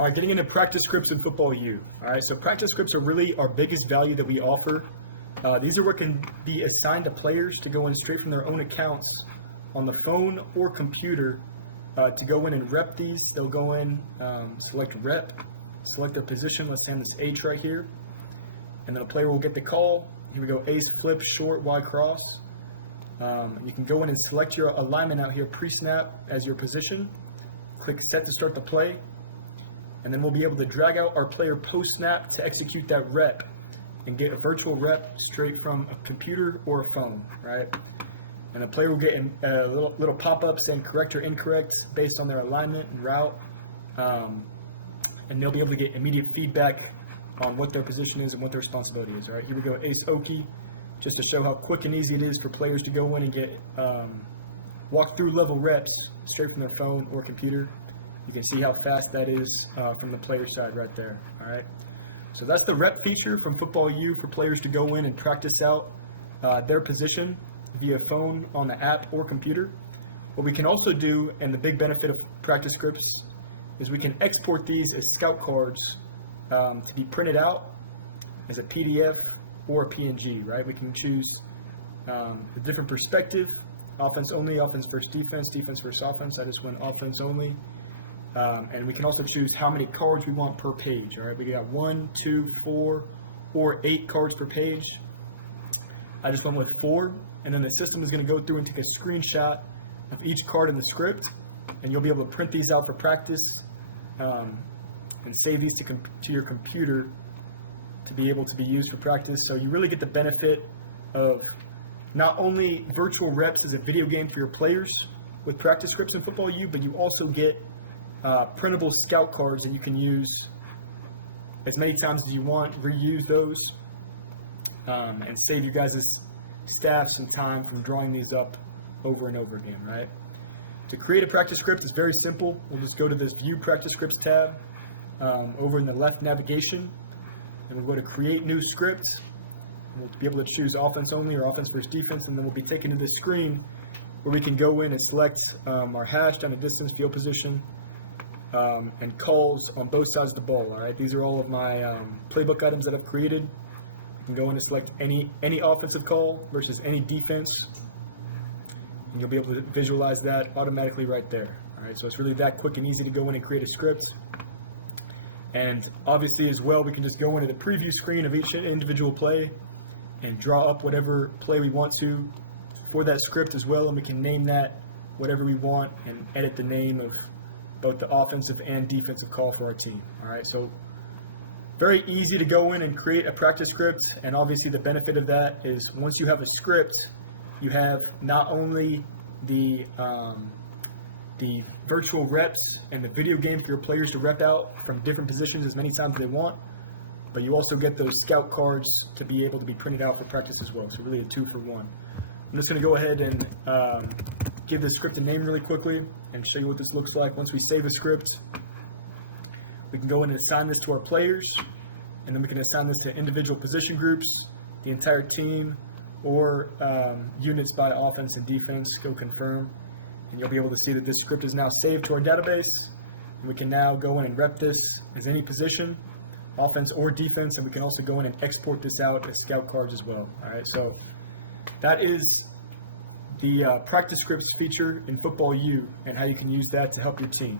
All right, getting into practice scripts in FootballU. All right, so practice scripts are really our biggest value that we offer. These are what can be assigned to players to go in straight from their own accounts on the phone or computer to go in and rep these. They'll go in, select rep, select their position. Let's say on this H right here. And then a player will get the call. Here we go, ace, flip, short, Y cross. You can go in and select your alignment out here pre-snap as your position. Click set to start the play. And then we'll be able to drag out our player post-snap to execute that rep and get a virtual rep straight from a computer or a phone, right? And the player will get a little pop-up saying correct or incorrect based on their alignment and route. And they'll be able to get immediate feedback on what their position is and what their responsibility is, all right? Here we go, ace, okie, just to show how quick and easy it is for players to go in and get walk-through level reps straight from their phone or computer. You can see how fast that is from the player side right there, all right? So that's the rep feature from FootballU for players to go in and practice out their position via phone on the app or computer. What we can also do, and the big benefit of practice scripts, is we can export these as scout cards to be printed out as a PDF or a PNG, right? We can choose a different perspective, offense only, offense versus defense, defense versus offense. I just went offense only. And we can also choose how many cards we want per page. All right, we got 1, 2, 4, or 8 cards per page. I just went with 4, and then the system is going to go through and take a screenshot of each card in the script, and you'll be able to print these out for practice and save these to your computer to be able to be used for practice. So you really get the benefit of not only virtual reps as a video game for your players with practice scripts in FootballU, but you also get printable scout cards that you can use as many times as you want, reuse those, and save you guys' staff some time from drawing these up over and over again, right? To create a practice script is very simple. We'll just go to this View Practice Scripts tab over in the left navigation, and we'll go to Create New Script. We'll be able to choose offense only or offense versus defense, and then we'll be taken to this screen where we can go in and select our hash, down to distance, field position, and calls on both sides of the ball. All right, these are all of my playbook items that I've created. You can go in and select any offensive call versus any defense, and you'll be able to visualize that automatically right there. All right, so it's really that quick and easy to go in and create a script. And obviously as well, we can just go into the preview screen of each individual play and draw up whatever play we want to for that script as well, and we can name that whatever we want and edit the name of both the offensive and defensive call for our team. All right, so very easy to go in and create a practice script, and obviously the benefit of that is once you have a script, you have not only the virtual reps and the video game for your players to rep out from different positions as many times as they want, but you also get those scout cards to be able to be printed out for practice as well. So really a 2-for-1. I'm just going to go ahead and give this script a name really quickly and show you what this looks like. Once we save a script, we can go in and assign this to our players, and then we can assign this to individual position groups, the entire team, or units by offense and defense. Go confirm, and you'll be able to see that this script is now saved to our database, and we can now go in and rep this as any position, offense or defense, and we can also go in and export this out as scout cards as well. All right, so that is the practice scripts feature in FootballU and how you can use that to help your team.